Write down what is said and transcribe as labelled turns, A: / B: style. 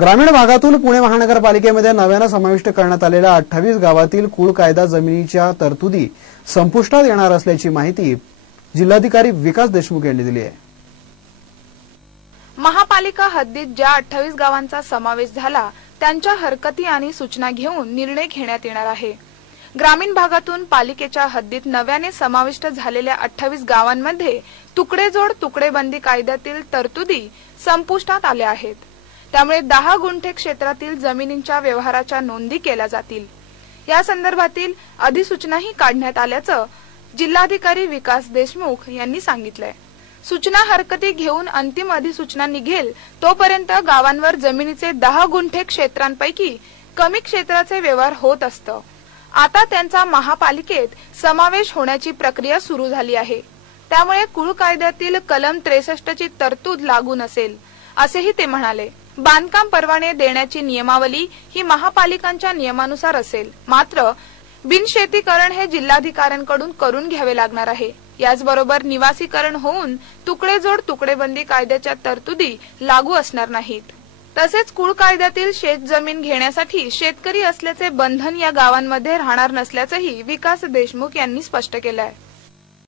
A: ग्रामीण भागातून पुणे महानगरपालिकेमध्ये नव्यानं समाविष्ट करण्यात आलेल्या अठ्ठावीस गावातील कुळ कायदा जमिनीच्या तरतुदी संपुष्टात येणार असल्याची माहिती जिल्हाधिकारी विकास देशमुख यांनी दिली आहे.
B: महापालिका हद्दीत ज्या अठ्ठावीस गावांचा समावेश झाला त्यांच्या हरकती आणि सूचना घेऊन निर्णय घेण्यात येणार आहे. ग्रामीण भागातून पालिकेच्या हद्दीत नव्याने समाविष्ट झालेल्या अठ्ठावीस गावांमध्ये तुकडेजोड तुकडेबंदी कायद्यातील तरतुदी संपुष्टात आल्या आहेत. त्यामुळे दहा गुंठे क्षेत्रातील जमिनींच्या व्यवहाराच्या नोंदी केल्या जातील. या संदर्भातील अधिसूचनाही काढण्यात आल्याचं जिल्हाधिकारी विकास देशमुख यांनी सांगितलंय. सूचना हरकती घेऊन अंतिम अधिसूचना निघेल तोपर्यंत गावांवर जमिनीचे दहा गुंठे क्षेत्रांपैकी कमी क्षेत्राचे व्यवहार होत असतं. आता त्यांचा महापालिकेत समावेश होण्याची प्रक्रिया सुरू झाली आहे. त्यामुळे कुळ कायद्यातील कलम त्रेसष्टची तरतूद लागू नसेल असेही ते म्हणाले. बांधकाम परवाने देण्याची नियमावली ही महापालिकांच्या नियमानुसार असेल. मात्र बिनशेतीकरण हे जिल्हाधिकाऱ्यांकडून करून घ्यावे लागणार आहे. याचबरोबर निवासीकरण होऊन तुकडेजोड तुकडेबंदी कायद्याच्या तरतुदी लागू असणार नाहीत. तसेच कुळ कायद्यातील शेत जमीन घेण्यासाठी शेतकरी असल्याचे बंधन या गावांमध्ये राहणार नसल्याचंही विकास देशमुख यांनी स्पष्ट केलं आहे